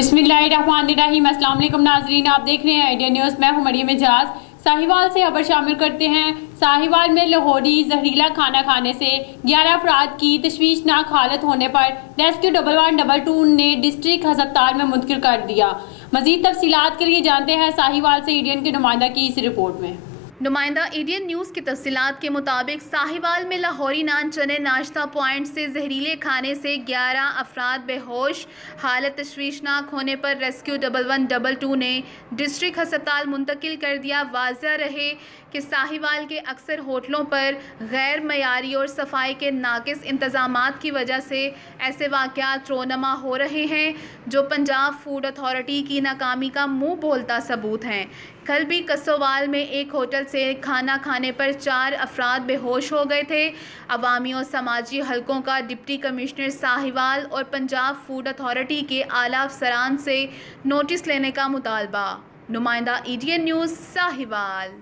बिस्मिल्लाहिर्रहमानिर्रहीम। अस्सलाम वालेकुम नाजरीन, आप देख रहे हैं आइडिया न्यूज़। मैं हूं मरियम एजाज। साहिवाल से खबर शामिल करते हैं। साहिवाल में लाहौरी जहरीला खाना खाने से 11 अफराद की तशवीशनाक हालत होने पर रेस्क्यू 112 ने डिस्ट्रिक्ट अस्पताल में मुंतकिल कर दिया। मजीद तफसीलात के लिए जानते हैं साहिवाल से ईडीएन के नुमाइंदा की इस रिपोर्ट में। नुमाइंदा ईडीएन न्यूज़ की तफसीलात के मुताबिक साहिवाल में लाहौरी नान चने नाश्ता पॉइंट से जहरीले खाने से 11 अफराद बेहोश हालत तशवीशनाक होने पर रेस्क्यू 112 ने डिस्ट्रिक्ट अस्पताल मुंतकिल कर दिया। वाज़ह रहे कि साहिवाल के अक्सर होटलों पर गैर मयारी और सफाई के नाकिस इंतज़ामात की वजह से ऐसे वाक़यात रोनमा हो रहे हैं जो पंजाब फूड अथॉरिटी की नाकामी का मुँह बोलता सबूत हैं। कल भी कसोवाल में एक होटल से खाना खाने पर 4 अफराद बेहोश हो गए थे। अवामी और समाजी हलकों का डिप्टी कमिश्नर साहिवाल और पंजाब फूड अथॉरिटी के आला अफसरान से नोटिस लेने का मुतालबा। नुमाइंदा ईडीएन न्यूज़ साहिवाल।